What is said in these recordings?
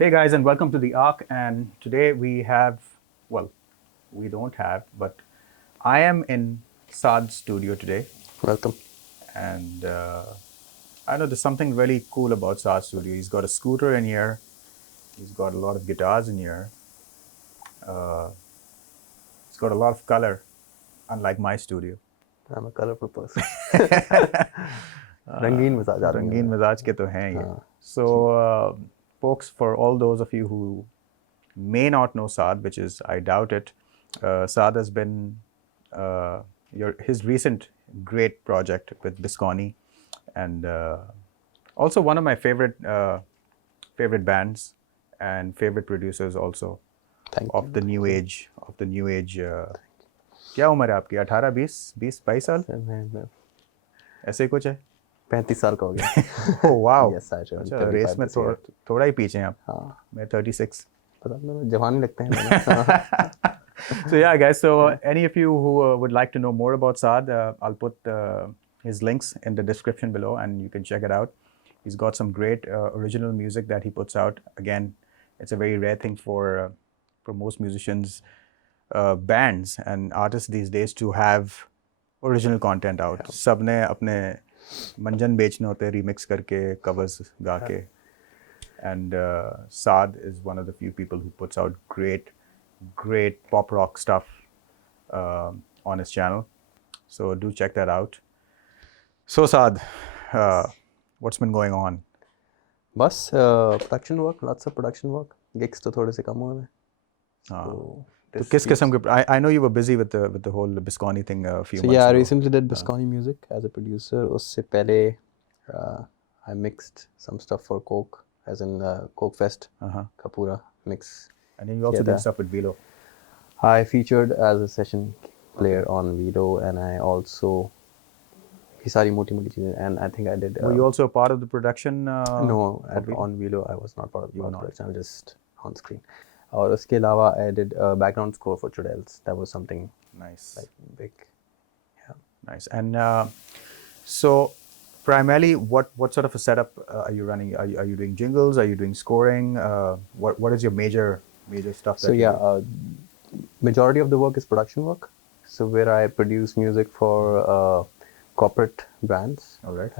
Hey guys, and welcome to the Arc. And today we have, well, we don't have, but I am in Saad's studio today. Welcome. And I know there's something really cool about Saad's studio. He's got a scooter in here, he's got a lot of guitars in here, uh, he's got a lot of color, unlike my studio. I'm a colorful person. रंगीन मिजाज आदमी हूँ रंगीन मैं. मिजाज के तो हैं ये. हाँ. So, folks, for all those of you who may not know Saad, which is, I doubt it, Saad has been his recent great project with Bisconi, and also one of my favorite bands and favorite producers also Thank of you. the new age. क्या उम्र है आपकी? 18, 20, 22 साल मैं ऐसे ही कुछ है? 35 साल का हो गया. Oh wow. Yes, I turned अच्छा 35 रेस में this year. थोड़ा ही पीछे हैं आप. हाँ. मैं 36. पता नहीं जवान ही लगते हैं दोनों. So yeah, guys. So any of you who would like to know more about Saad, I'll put his links in the description below, and you can check it out. He's got some great original music that he puts out. Again, it's a very rare thing for most musicians, bands, and artists these days to have original content out. सबने अपने मंजन बेचने होते remix करके covers गा के. And Saad is one of the few people who puts out great pop rock stuff on his channel. So do check that out. So Saad, what's been going on? बस production work, lots of production work. Gigs तो थोड़े से कम हुए हैं. So किस किस्म के? I know you were busy with the whole Bisconi thing a few So months yeah, I ago. recently did Bisconi music as a producer. उससे पहले I mixed some stuff for Coke, as in Coke Fest का पूरा mix. And then you also did stuff with Velo. I featured as a session player on Velo, and I also ये सारी मोटी चीजें, and I think I did. Were you also a part of the production? No, on Velo I was not part of the production. I was just on screen. और उसके अलावा I did a background score for Chudels. That was something nice, like big. Yeah. Nice. And so primarily, what sort of a setup are you running? Are you doing jingles? Are you doing scoring? What is your major stuff? So yeah, majority of the work is production work. So where I produce music for corporate brands, all right,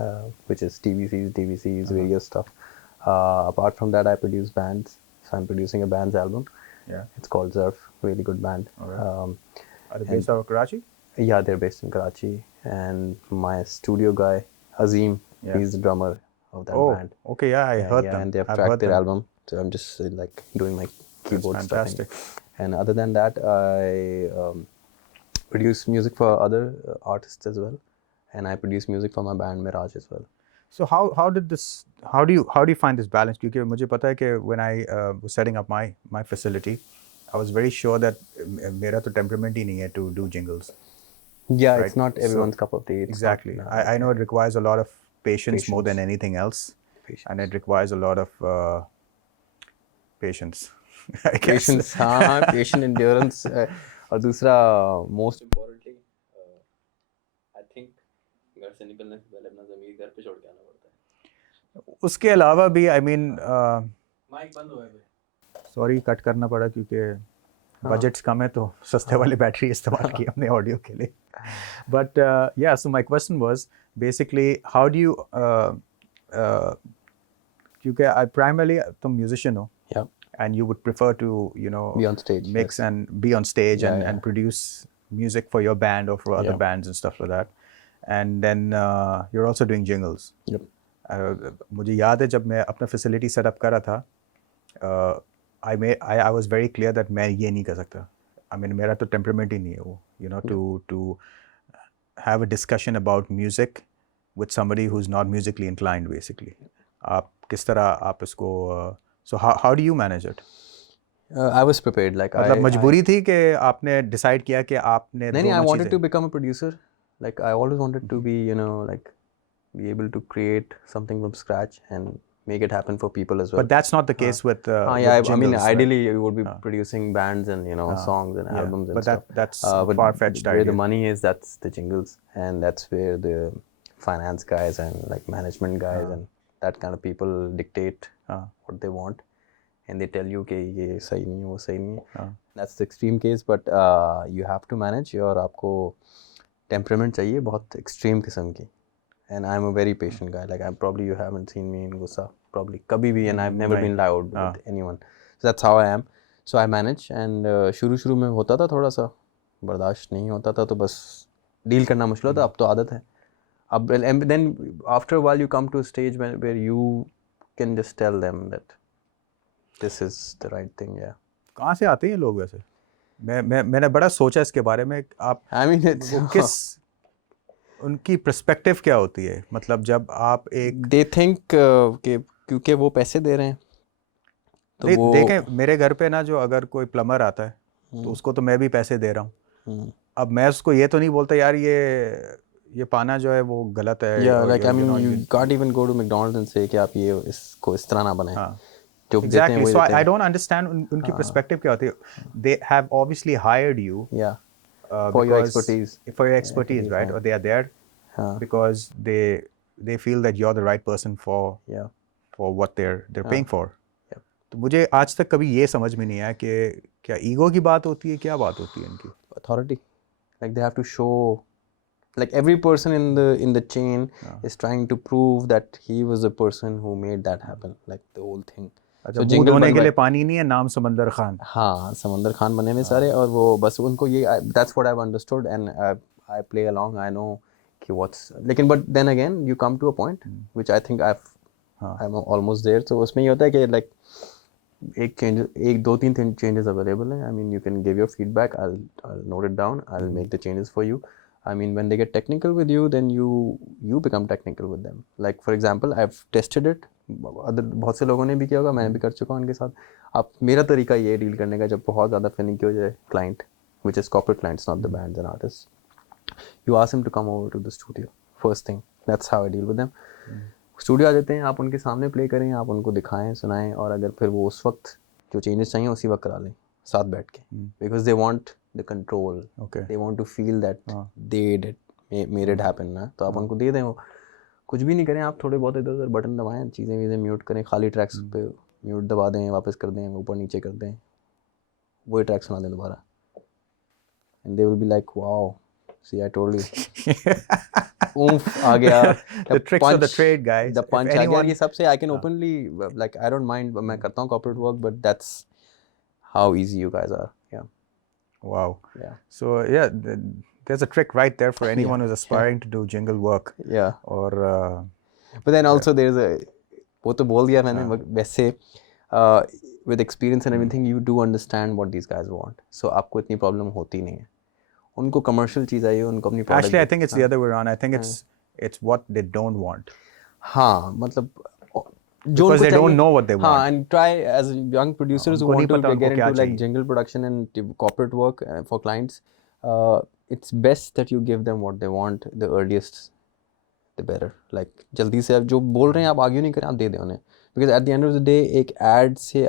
which is TVCs, various stuff. Apart from that, I produce bands. So I'm producing a band's album. Yeah, it's called Zerf. Really good band. All right. Are they based out of Karachi? Yeah, they're based in Karachi. And my studio guy, Azim, he's the drummer of that band. Okay, yeah, I heard them. And they've tracked their album. So I'm just like doing my keyboard That's stuff. fantastic. And other than that, I produce music for other artists as well. And I produce music for my band Miraj as well. So how do you find this balance? Because मुझे पता है कि when I was setting up my facility, I was very sure that मेरा तो temperament ही नहीं है to do jingles. Yeah, right? It's not everyone's cup of tea. Exactly. I know it requires a lot of patience more than anything else. And it requires a lot of patience. I guess. Patience, हाँ, patient endurance. और दूसरा most importantly, I think घर से निकलने से पहले अपना ज़मीर घर पे छोड़ के आना पड़ता है. उसके अलावा भी I mean माइक बंद हो गया. Sorry कट करना पड़ा क्योंकि बजट्स कम है तो सस्ते वाली बैटरी इस्तेमाल की हमने ऑडियो के लिए. But yeah, so my question was basically how do you क्योंकि I primarily तुम musician हो. Yeah. And you would prefer to, be on stage, mix and be on stage and produce music for your band or for other bands and stuff like that. And then you're also doing jingles. Yep. मुझे याद है जब मैं अपना facility set up कर रहा था, I was very clear that मैं ये नहीं कर सकता. I mean मेरा तो temperament ही नहीं है वो, to have a discussion about music with somebody who's not musically inclined basically. आप किस तरह आप इसको So how do you manage it? I was prepared. Like मतलब मजबूरी थी कि आपने decide किया कि आपने नहीं, I wanted to become a producer. Like I always wanted to be, like be able to create something from scratch and make it happen for people as well. But that's not the case with jingles, I mean, ideally you would be producing bands and songs and albums and stuff. But that's far-fetched idea. Where the money is, that's the jingles, and that's where the finance guys and like management guys and that kind of people dictate what they want. and they tell you कि ये सही नहीं है वो सही नहीं है. हाँ. That's the extreme case, but you have to manage. और आपको temperament चाहिए बहुत extreme किस्म की. And I'm a very patient guy. Like you haven't seen me in gussa probably kabhi bhi, and I've never नहीं. been loud हाँ. with anyone. So that's how I am. So I manage, and शुरू में होता था थोड़ा सा बर्दाश्त नहीं होता था तो बस डील करना मुश्किल होता. अब तो आदत है. अब and then after a while you come to a stage where you can just tell them that this is the right thing. Yeah. कहाँ से आते हैं ये लोग वैसे? मैंने बड़ा सोचा इसके बारे में. आप I mean it's वो किस उनकी पर्सपेक्टिव क्या होती है? मतलब जब आप एक they think कि क्योंकि वो पैसे दे रहे हैं तो वो देखें मेरे घर पे ना जो अगर कोई प्लम्बर आता है तो उसको तो मैं भी पैसे दे रहा हूँ. अब मैं उसको ये तो नहीं बोलता यार ये पाना जो है वो गलत है. Yeah, like I mean you can't even go to McDonald's and say कि आप ये इसको इस तरह ना बनाएं. हाँ. जो देते हैं Exactly. वो So देते I हैं. don't understand उनकी पर्सपेक्टिव क्या होती है. They have obviously hired you Yeah. For your because- expertise. for your expertise, right? Or they are there because they feel that you're the right person for Yeah. what they're paying for. Yep. तो मुझे आज तक कभी ये समझ में नहीं आया कि क्या ईगो की बात होती है, क्या बात होती है इनकी? Authority. Like they have to show, like every person in the chain is trying to prove that he was the person who made that happen. Like the whole thing. अच्छा, मुंह धोने के लिए पानी नहीं है, नाम समंदर खान. हाँ, समंदर खान बने हुए सारे. और वो बस उनको ये that's what I've understood, and I play along. I know कि what's लेकिन but then again you come to a point which I think I'm almost there. So उसमें ये होता है कि like एक दो तीन changes available हैं. I mean you can give your feedback. I'll note it down. I'll make the changes for you. I mean when they get technical with you, then you become technical with them. Like for example, I've tested it. बहुत से लोगों ने भी किया होगा, मैंने भी कर चुका हूँ उनके साथ. अब मेरा तरीका ये डील करने का जब बहुत ज़्यादा फीलिंग की हो जाए client, which is corporate clients, not the bands and artists, you ask them to come over to the studio first thing. That's how I deal with them. Studio आ जाते हैं, आप उनके सामने प्ले करें, आप उनको दिखाएं, सुनाएं, और अगर फिर वो उस वक्त जो चेंजेस चाहिए उसी वक्त करा लें साथ बैठ के. Because they want the control. They want to feel that they made it happen ना. तो आप उनको दे दें. वो कुछ भी नहीं करें, आप थोड़े बहुत इधर उधर बटन दबाएं, चीज़ें म्यूट करें, खाली ट्रैक्स पे म्यूट दबा दें, वापस कर दें, ऊपर नीचे कर दें, वही ट्रैक सुना दें दोबारा. And they will be like wow, see I told you. oomph आ गया. The tricks of the trade, guys. The punch आ गया. ये सबसे I can openly, like I don't mind, मैं करता हूँ corporate work, but that's how easy you guys are. Yeah. Wow. Yeah. So yeah, there's a trick right there for anyone who's aspiring to do jingle work. Yeah. Or but then also there's a, वो तो बोल दिया मैंने, वैसे with experience and everything you do understand what these guys want. So आपको इतनी problem होती नहीं है. उनको कमर्शियल चीज़ आई है, उनको अपनी product. Actually I think it's the other way around. I think it's what they don't want. हाँ, मतलब because they don't know what they want. हाँ, and try as young producers who want to get into like jingle production and corporate work for clients, it's best that you give them what they want the earliest the better. Like जल्दी से आप जो बोल रहे हैं आप आगे नहीं करें, आप दे दें उन्हें. Because at the end of the day एक ad से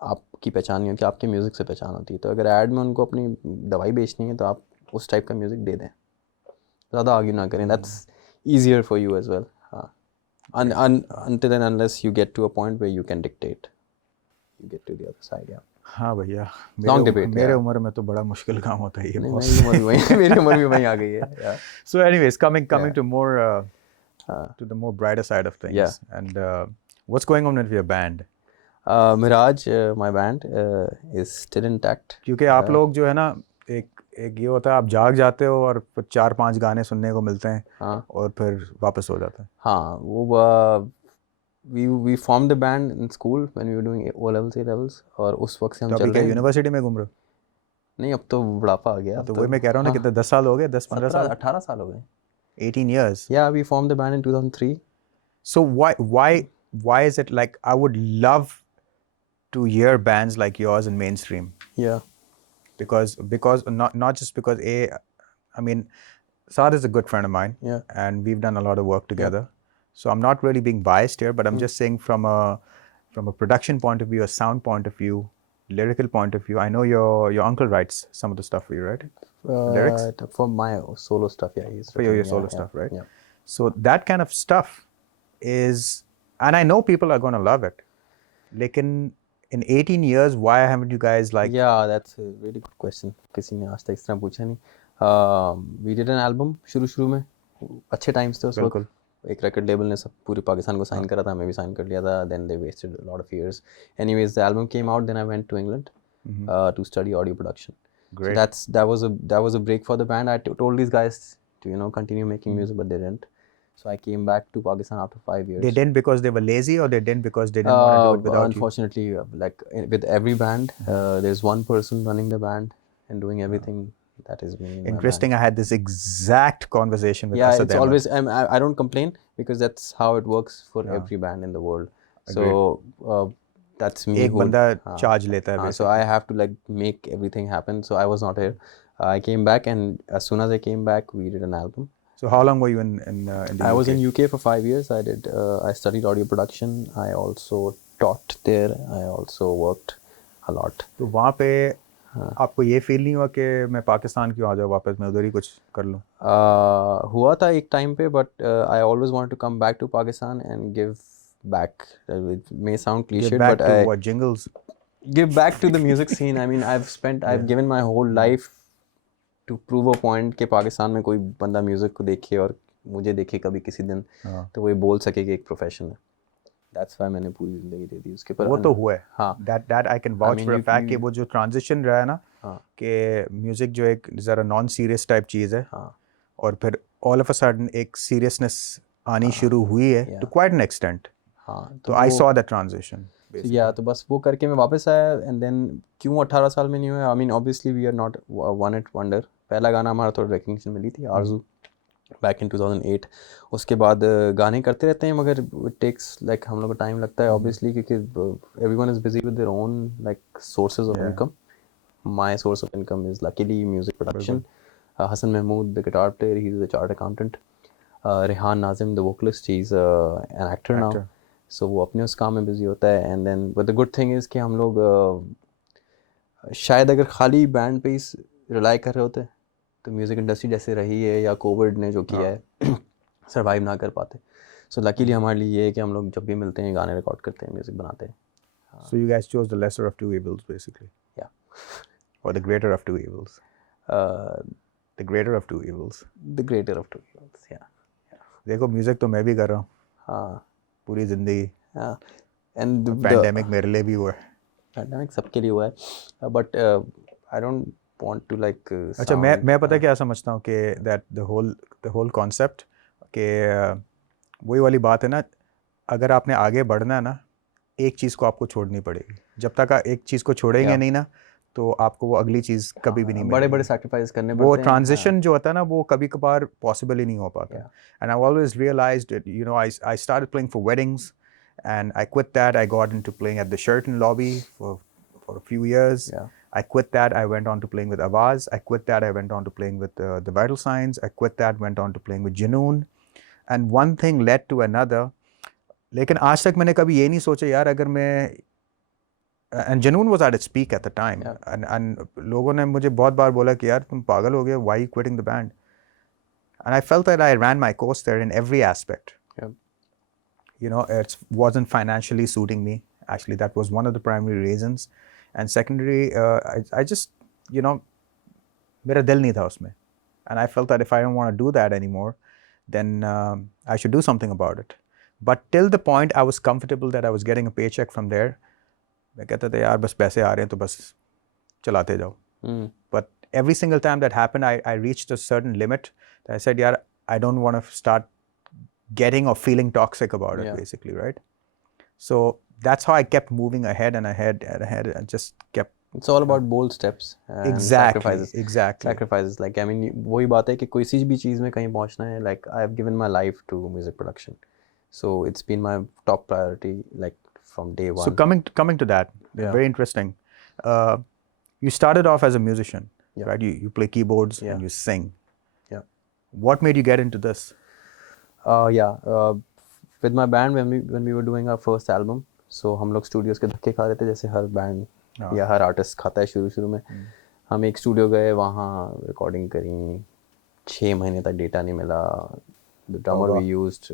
आपकी पहचान नहीं होती, आपके म्यूज़िक से पहचान होती है. तो अगर ऐड में उनको अपनी दवाई बेचनी है तो आप उस टाइप का म्यूज़िक दे दें, ज़्यादा आर्ग्यू ना करें. That's easier for you as well. हाँ, until and unless you get to a point where you can dictate, you get to the other side. Yeah. हाँ भैया, मेरे उम्र में तो बड़ा मुश्किल काम होता है ये. मेरी उम्र भी वहीं आ गई है. So anyways, coming to more to the more brighter side of things. Yeah. And what's going on with your band? Miraj, my band is still intact. क्योंकि आप लोग जो है ना, एक ये होता है आप जाग जाते हो और फिर 4-5 गाने सुनने को मिलते हैं. हाँ. और फिर वापस हो जाता है. हाँ, वो we formed the band in school when we were doing O levels, A levels, और उस वक्त से हम चल रहे हैं. यूनिवर्सिटी में घूम रहे हो? नहीं, अब तो बुढ़ापा आ गया. तो वही मैं कह रहा हूँ ना, कितने 10 साल हो गए, 10-15 साल, 18 साल हो गए. 18 years. Yeah, we formed the band in 2003. So why is it like I would love to hear bands like yours in mainstream? Yeah. Because not just because I mean Saad is a good friend of mine. Yeah. And we've done a lot of work together. Yeah. So I'm not really being biased here, but I'm just saying from a production point of view, a sound point of view, lyrical point of view. I know your uncle writes some of the stuff for you, right? Lyrics? For my solo stuff, yeah. For your solo stuff, right? Yeah. So that kind of stuff is, and I know people are going to love it. लेकिन in 18 years, why haven't you guys like? Yeah, that's a really good question. किसी ने आज तक इस तरह पूछा नहीं. We did an album शुरू में अच्छे times थे उस वक्त. बिल्कुल. एक record label ने सब पूरे पाकिस्तान को sign करा था, मैं भी sign कर लिया था. Then they wasted a lot of years. Anyways, the album came out. Then I went to England to study audio production. Great. So that was a break for the band. I told these guys to continue making music, but they didn't. So I came back to Pakistan after 5 years. They didn't because they were lazy, or they didn't because they didn't want to do it without unfortunately, like with every band, there's one person running the band and doing everything. That is me. Interesting. I had this exact conversation with Yeah, Asad it's Ahmed. always I don't complain because that's how it works for every band in the world. So that's me. एक बंदा charge लेता है So I have to like make everything happen. So I was not here. I came back, and as soon as I came back, we did an album. So how long were you in the I UK? was in UK for 5 years. I studied audio production. I also taught there. I also worked a lot. तो वहाँ पे आपको ये feel नहीं हुआ कि मैं पाकिस्तान क्यों आ जाऊँ वापस, मैं उधर ही कुछ कर लूँ? हुआ था एक टाइम पे, but I always wanted to come back to Pakistan and give back. It may sound cliche, Get back but to I what, jingles? give back to the music scene. I mean, I've given my whole life to prove a point कि पाकिस्तान में कोई बंदा music को देखे और मुझे देखे कभी किसी दिन, तो वो बोल सके कि एक प्रोफेशन है. That's why मैंने पूरी ज़िंदगी दे दी उसके पर. वो तो हुआ है. हाँ. That I can vouch for a fact कि वो जो transition रहा है ना, कि म्यूज़िक जो एक ज़रा नॉन सीरियस टाइप चीज़ है, और फिर all of a sudden एक seriousness आनी शुरू हुई है to quite an extent. तो I saw that transition. या तो बस वो करके मैं वापस आया. एंड देन क्यों 18 साल में नहीं हुआ? I mean obviously we are not one it wonder. पहला गाना हमारा थोड़ा रिकग्निशन मिली थी, आरजू, बैक इन 2008. उसके बाद गाने करते रहते हैं, मगर इट टेक्स लाइक हम लोग को टाइम लगता है ऑब्वियसली, क्योंकि everyone is busy with their own like sources of income. My source of income is luckily music production. Hasan Mahmood the guitar player, he is a chartered accountant. Rehan Nazim the vocalist, he is an actor now. So वो अपने उस काम में busy होता है. And then but the good thing is कि हम लोग शायद अगर खाली बैंड पे ही रिलाई कर रहे होते तो म्यूज़िक इंडस्ट्री जैसे रही है या कोविड ने जो किया है सर्वाइव ना कर पाते. सो लकीली हमारे लिए ये है कि हम लोग जब भी मिलते हैं गाने रिकॉर्ड करते हैं, म्यूज़िक बनाते हैं. So you guys chose the lesser of two evils, basically. Yeah. Or the greater of two evils. The greater of two evils. The greater of two evils, yeah. देखो म्यूज़िक तो मैं भी कर रहा हूँ. हाँ. पूरी जिंदगी. एंड पैंडेमिक मेरे लिए भी हुआ है. पैंडेमिक सबके लिए हुआ है, but I don't want to like. अच्छा, मैं पता क्या समझता हूँ कि दैट द होल कॉन्सेप्ट कि वही वाली बात है ना, अगर आपने आगे बढ़ना है ना, एक चीज़ को आपको छोड़नी पड़ेगी. जब तक आप एक चीज़ को छोड़ेंगे नहीं ना, तो आपको वो अगली चीज़ कभी भी नहीं मिलेगी. बड़े बड़े सैक्रिफाइस करने पड़ते हैं. वो ट्रांजिशन जो होता है ना, वो कभी कभार पॉसिबल ही नहीं हो पाता. And I always realized it, you know, I started playing for weddings and I quit that. I got into playing at the Sheraton lobby for a few years. I quit that. I went on to playing with Awaz. I quit that. I went on to playing with the Vital Signs. I quit that. Went on to playing with Junoon. And one thing led to another. लेकिन आज तक मैंने कभी ये नहीं सोचा यार, अगर मैं and Junoon was at its peak at the time. And लोगों ने मुझे बहुत बार बोला कि यार तुम पागल हो गए. Why are you quitting the band? And I felt that I ran my course there in every aspect. You know, it wasn't financially suiting me. Actually, that was one of the primary reasons. And secondary, I just, you know, मेरा दिल नहीं था उसमें. And I felt that if I don't want to do that anymore, then I should do something about it. But till the point I was comfortable that I was getting a paycheck from there, मैं कहता था यार बस पैसे आ रहे हैं तो बस चलाते जाओ. But every single time that happened, I reached a certain limit. I said, यार, I don't want to start getting or feeling toxic about it, basically, right? So that's how I kept moving ahead and ahead and ahead, and just kept. It's all about bold steps and sacrifices. Exactly. Sacrifices. Like, I mean, वही बात है कि कोई सी भी चीज़ में कहीं पहुंचना है. Like, I've given my life to music production, so it's been my top priority, like from day one. So coming to that, very interesting. You started off as a musician, right? You play keyboards and you sing. Yeah. What made you get into this? With my band, when we were doing our first album, so हम लोग Studios के धक्के खा रहे थे जैसे हर band या हर artist खाता है शुरू में. हम एक स्टूडियो गए, वहाँ रिकॉर्डिंग करी. 6 महीने तक डेटा नहीं मिला. The drummer we used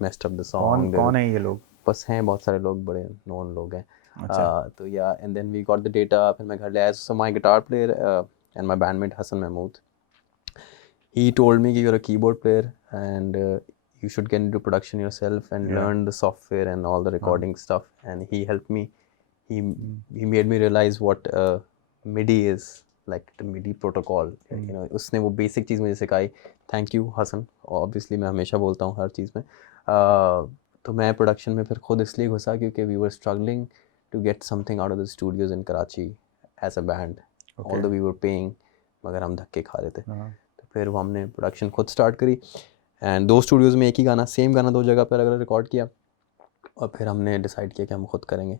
messed up the song. कौन है ये लोग? बस हैं बहुत सारे लोग, बड़े नोन लोग हैं। अच्छा। तो या and then we got the data, फिर मैं घर ले आया। So my guitar player and my bandmate Hasan Mahmood, he told me you're a keyboard player and you should get into production yourself and Yeah. learn the software and all the recording stuff, and he helped me. he he made me realize what MIDI is, like the MIDI protocol. You know, उसने वो basic चीज़ मुझे सिखाई। Thank you Hasan. Obviously मैं हमेशा बोलता हूँ हर चीज़ में। तो मैं प्रोडक्शन में फिर खुद इसलिए घुसा क्योंकि we were struggling to get something out of the studios in Karachi as a band, although we were paying, मगर हम धक्के खा रहे थे। तो फिर वो हमने प्रोडक्शन खुद स्टार्ट करी एंड 2 स्टूडियोज़ में एक ही गाना, सेम गाना 2 जगह पर अलग रिकॉर्ड किया, और फिर हमने डिसाइड किया कि हम खुद करेंगे।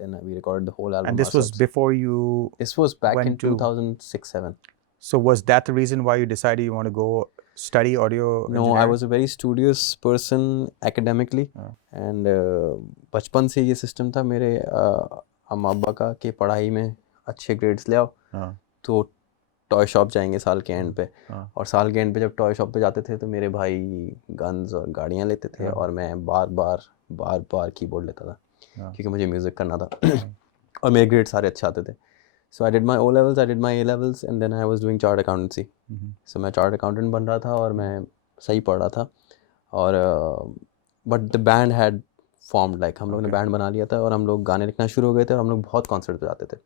Then we recorded the whole album And this was ourselves. before you This was back in went to 2006-7. So was that the reason why you decided you want to go study audio No, I engineering? was a very studious person academically, and बचपन से ये system था मेरे अम्मा अब्बा का कि पढ़ाई में अच्छे ग्रेड्स ले आओ तो टॉय शॉप जाएंगे साल के एंड पे। और साल के एंड पे जब टॉय शॉप पे जाते थे तो मेरे भाई गन्स और गाड़ियाँ लेते थे और मैं बार बार कीबोर्ड लेता था क्योंकि मुझे म्यूज़िक करना था और मेरे ग्रेड सारे अच्छे आते थे। So I did my O levels, I did my A levels, and then I was doing chartered accountancy. So मैं chartered accountant बन रहा था और मैं सही पढ़ रहा था और but the band had formed, like हम लोग ने बैंड बना लिया था और हम लोग गाने लिखना शुरू हो गए थे और हम लोग बहुत कॉन्सर्ट पे जाते थे।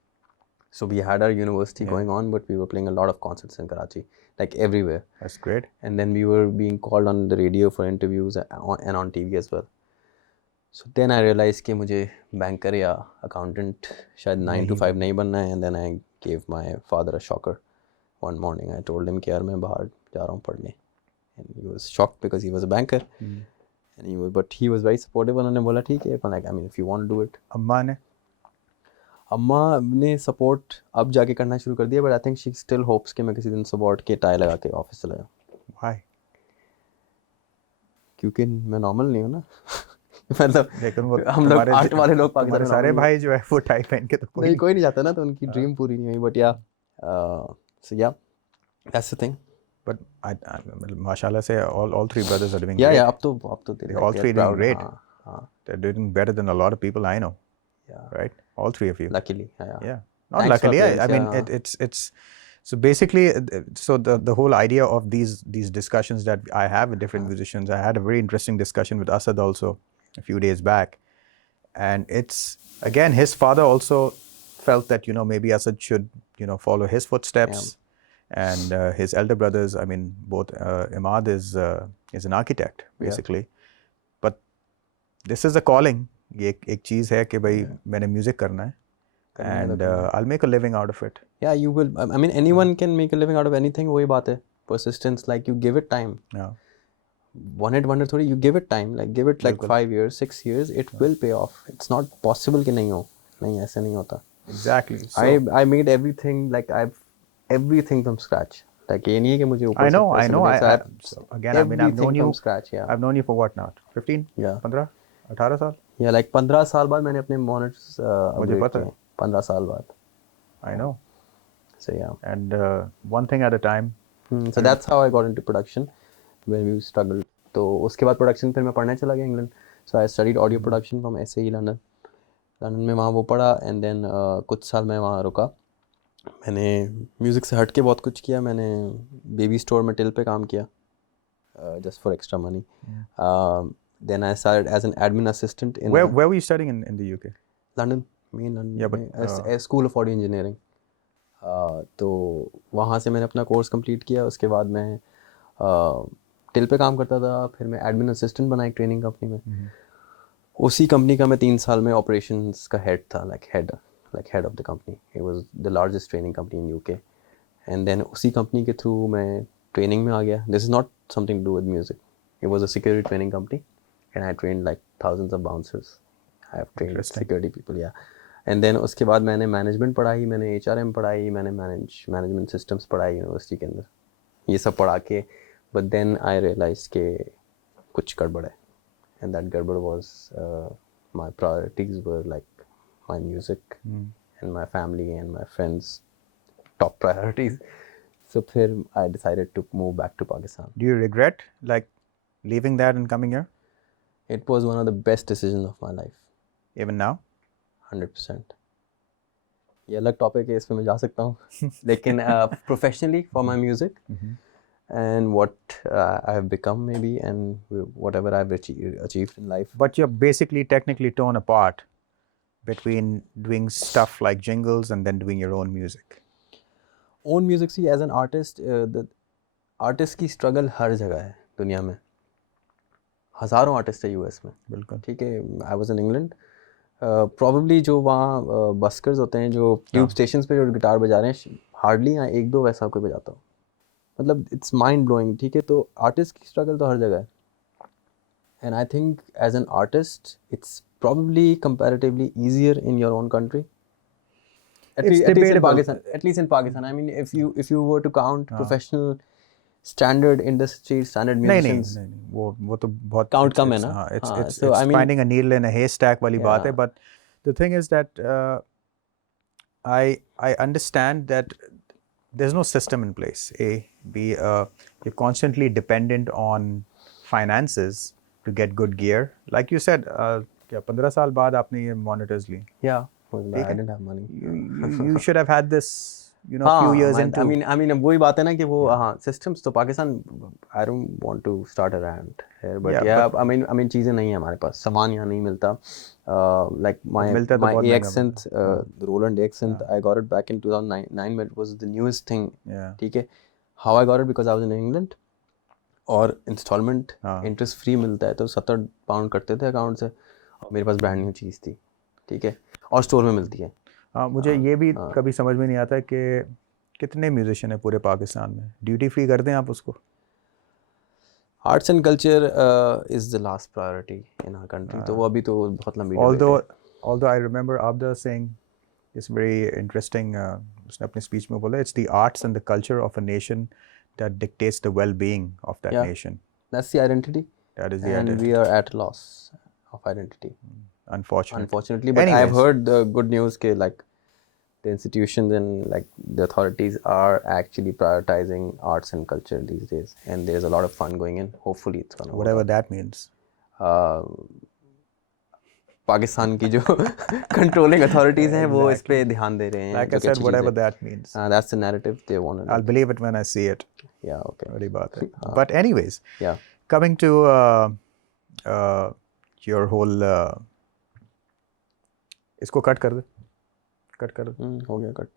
So we had our university going on, but we were playing a lot of concerts in Karachi, like everywhere. That's great. And then we were being called on the radio for interviews and on TV as well. So then I realized कि मुझे banker या accountant शायद 9 to 5 नहीं बनना है, and then I gave my father a shocker. One morning I told him कि यार मैं बाहर जा रहा हूँ पढ़ने, and he was shocked because he was a banker. And but he was very supportive. उन्होंने बोला ठीक है, like I mean if you want to do it. अम्मा ने सपोर्ट अब जाके करना शुरू कर दिया, but I think she still hopes कि मैं किसी दिन सुबह उठ के टाई लगा के ऑफिस चला जाऊँ। Why? क्योंकि मैं नॉर्मल नहीं हूँ ना। मतलब लेकिन वो हम लोग आर्ट वाले लोग पाकिस्तान में सारे भाई जो है वो टाई पहन के तो कोई नहीं जाता ना, तो उनकी ड्रीम पूरी नहीं हुई। बट या so yeah, that's the thing. But माशाल्लाह से all three brothers are doing great. Yeah, अब तो all three doing great. They're doing better than a lot of people I know. Yeah. Right? All three of you. Luckily. Yeah. Not Thanks luckily. I mean, it's so basically, so the whole idea of these discussions that I have with different musicians, I had a very interesting discussion with Asad also a few days back, and it's again his father also felt that maybe Asad should follow his footsteps, and his elder brothers, I mean both Imad is an architect basically, but this is a calling. ये एक चीज़ है कि भाई मैंने music करना है and I'll make a living out of it. Yeah, you will. I mean, anyone can make a living out of anything. वही बात है, persistence. Like you give it time. Yeah. One hit wonder थोड़ी, you give it time. Like give it like 5 years, 6 years. It will pay off. It's not possible कि नहीं हो, नहीं ऐसे नहीं होता. Exactly. So, I made everything, like I've everything from scratch. Like ये नहीं है कि मुझे ऊपर I know. so again, I mean, I've known you from scratch. Yeah. I've known you for what now? 15? Yeah. 15? 18 साल? Yeah, like 15 साल बाद मैंने अपने monitors upgrade किए. 15 साल बाद. I know. So yeah. And one thing at a time. So that's how I got into production when we struggled. तो उसके बाद production फिर मैं पढ़ने चला गया England. So I studied audio production from SAE London. London में वहाँ वो पढ़ा and then कुछ साल मैं वहाँ रुका. मैंने म्यूज़िक से हट के बहुत कुछ किया. मैंने बेबी स्टोर में टिल पे काम किया just for extra money. Then I started as an admin assistant in where were you studying in the UK? London, main London. Yeah, but as School of Audio Engineering. तो वहाँ से मैंने अपना course complete किया. उसके बाद मैं till पे काम करता था. फिर मैं एडमिन असिस्टेंट बना एक ट्रेनिंग कंपनी में. उसी कंपनी का मैं 3 साल में ऑपरेशंस का हेड था, like head of the company. It was the largest training company in UK. And then उसी कंपनी के थ्रू मैं ट्रेनिंग में आ गया. This is not something to do with music. It was a security training company. And I trained like thousands of bouncers. I have trained security people, yeah. And then उसके बाद मैंने management पढ़ाई, मैंने HRM पढ़ाई, मैंने management systems पढ़ाई university के अंदर. ये सब पढ़ा के but then I realized कि कुछ गड़बड़ है. And that गड़बड़ was my priorities were like my music and my family and my friends top priorities. So फिर I decided to move back to Pakistan. Do you regret like leaving that and coming here? It was one of the best decisions of my life. Even now? 100%. ये अलग topic है, इस पे मैं जा सकता हूँ लेकिन professionally for my music and what I have become maybe and whatever I've achieved in life. But you're basically technically torn apart between doing stuff like jingles and then doing your own music. Own music, see, as an artist, the artist की struggle हर जगह है दुनिया में. हज़ारों artist है US में. बिल्कुल. ठीक है, I was in England. Probably जो वहाँ बस्कर्स होते हैं जो ट्यूब स्टेशंस पे जो गिटार बजा रहे हैं, हार्डली यहाँ एक दो वैसा कोई बजाता हो. मतलब इट्स माइंड ब्लोइंग. ठीक है, तो आर्टिस्ट की स्ट्रगल तो हर जगह है. And I think as an artist it's probably comparatively easier in your own country. At least in Pakistan. I mean, if you were to count professional standard industry standard musicians, नहीं वो तो बहुत count कम है ना. It's finding a needle in a haystack वाली बात है. But the thing is that I understand that there's no system in place. You're constantly dependent on finances to get good gear. Like you said, क्या 15 साल बाद आपने ये monitors Lee? Yeah, I didn't have money. You should have had this, few years into. I mean वही बात है ना कि वो systems तो Pakistan, I don't want to start a rant here, but I mean चीज़ें नहीं है हमारे पास, सामान यहाँ नहीं मिलता. Like my AX synth, the Roland AX synth, I got it back in 2009 when it was the newest thing. ठीक है, how I got it because I was in England. और इंस्टॉलमेंट इंटरेस्ट फ्री मिलता है, तो 70 pound कटते थे account से, और मेरे पास ब्रांड न्यू चीज़ थी. ठीक है, और स्टोर में मिलती है. मुझे ये भी कभी समझ में नहीं आता कि कितने म्यूजिशियन है पूरे पाकिस्तान में, ड्यूटी फ्री कर दें आप उसको. Arts and culture is the last priority in our country. तो वो अभी तो बहुत लंबी although I remember Abda saying it's very interesting, उसने अपने स्पीच में बोला, it's the arts and the culture of a nation that dictates the well-being of that nation. That's the identity. That is the identity. And we are at loss of identity. Unfortunately. But I've heard the good news that like the institutions and like the authorities are actually prioritizing arts and culture these days. And there's a lot of fun going in. Hopefully it's gonna whatever that means. Pakistan की जो controlling authorities हैं वो इस पे ध्यान दे रहे हैं. Like I said, whatever that means. That's the narrative they want. I'll believe it when I see it. Yeah, okay. बड़ी बात है. But anyways, coming to your whole इसको कट कर दे. हो गया कट.